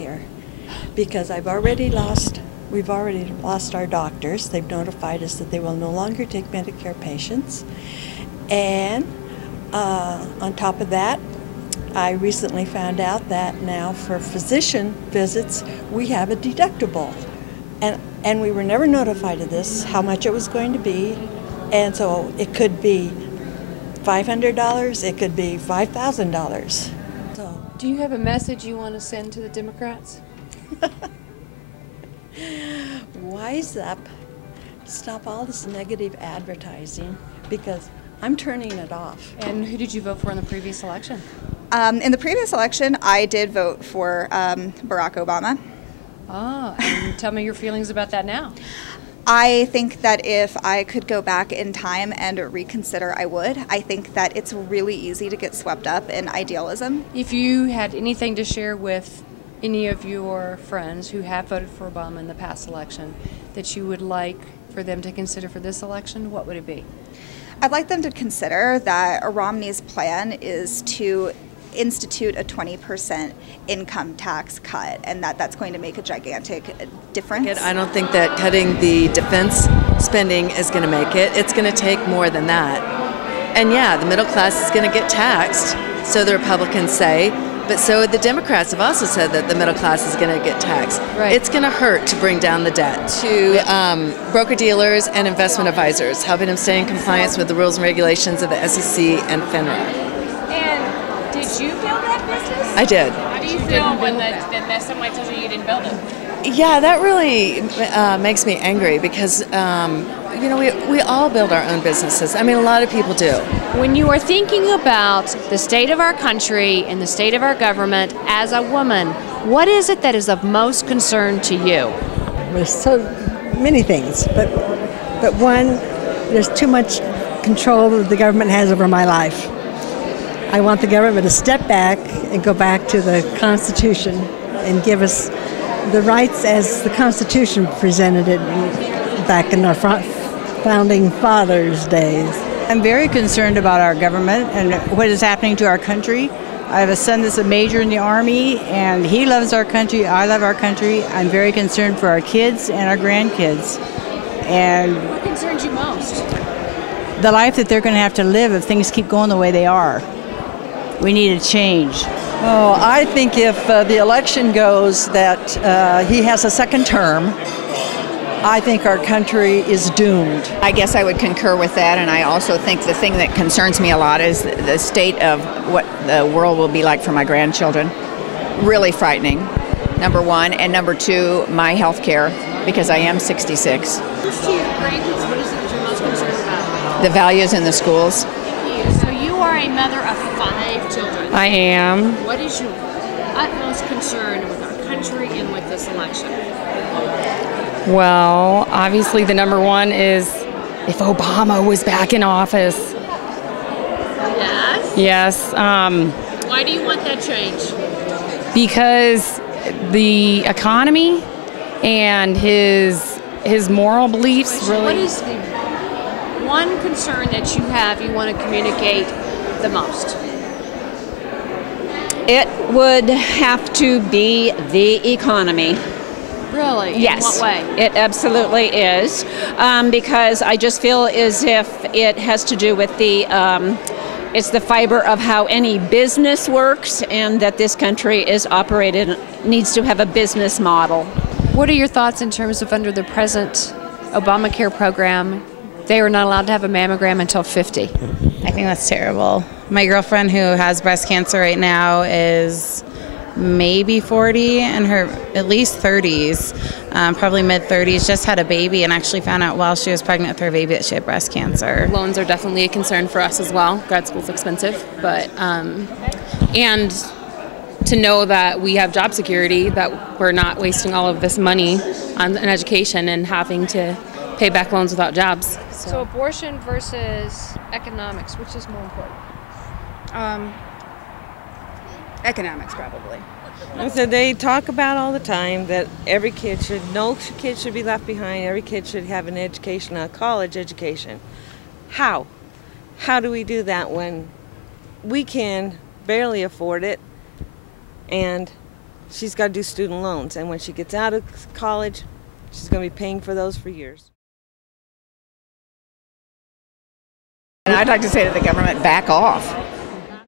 Medicare because we've already lost our doctors. They've notified us that they will no longer take Medicare patients. And on top of that, I recently found out that now for physician visits, we have a deductible. And we were never notified of this, how much it was going to be. And so it could be $500, it could be $5,000. So, do you have a message you want to send to the Democrats? Wise up, stop all this negative advertising because I'm turning it off. And who did you vote for in the previous election? In the previous election, I did vote for Barack Obama. Oh, and tell me your feelings about that now. I think that if I could go back in time and reconsider, I would. I think that it's really easy to get swept up in idealism. If you had anything to share with any of your friends who have voted for Obama in the past election that you would like for them to consider for this election, what would it be? I'd like them to consider that Romney's plan is to institute a 20% income tax cut, and that's going to make a gigantic difference. I don't think that cutting the defense spending is going to make it. It's going to take more than that. And yeah, the middle class is going to get taxed, so the Republicans say, but so the Democrats have also said that the middle class is going to get taxed. Right. It's going to hurt to bring down the debt to broker-dealers and investment advisors, helping them stay in compliance with the rules and regulations of the SEC and FINRA. And did you build that business? I did. How do you feel when somebody tells you didn't build it? Yeah, that really makes me angry because, you know, we all build our own businesses. I mean, a lot of people do. When you are thinking about the state of our country and the state of our government as a woman, what is it that is of most concern to you? There's so many things, but one, there's too much control that the government has over my life. I want the government to step back and go back to the Constitution and give us the rights as the Constitution presented it back in our founding fathers' days. I'm very concerned about our government and what is happening to our country. I have a son that's a major in the Army, and he loves our country. I love our country. I'm very concerned for our kids and our grandkids. And what concerns you most? The life that they're going to have to live if things keep going the way they are. We need a change. Oh, I think if the election goes that he has a second term, I think our country is doomed. I guess I would concur with that, and I also think the thing that concerns me a lot is the state of what the world will be like for my grandchildren. Really frightening, number one, and number two, my health care, because I am 66. What is it that you're most concerned about? The values in the schools. So you are a mother of 5 children. I am. What is your utmost concern with our country and with this election? Well, obviously the number one is if Obama was back in office. Yes? Yes. Why do you want that change? Because the economy and his moral beliefs really... What is the one concern that you want to communicate the most? It would have to be the economy. Really? Yes. In what way? It absolutely is, because I just feel as if it has to do with it's the fiber of how any business works, and that this country is operated, needs to have a business model. What are your thoughts in terms of under the present Obamacare program, they are not allowed to have a mammogram until 50? I think that's terrible. My girlfriend who has breast cancer right now is maybe 40 and her at least 30s, probably mid-30s, just had a baby and actually found out while she was pregnant with her baby that she had breast cancer. Loans are definitely a concern for us as well. Grad school's expensive, but and to know that we have job security, that we're not wasting all of this money on an education and having to pay back loans without jobs. So abortion versus economics, which is more important? Economics, probably. So they talk about all the time that no kid should be left behind. Every kid should have an education, a college education. How? How do we do that when we can barely afford it and she's got to do student loans. And when she gets out of college, she's going to be paying for those for years. And I'd like to say to the government, back off.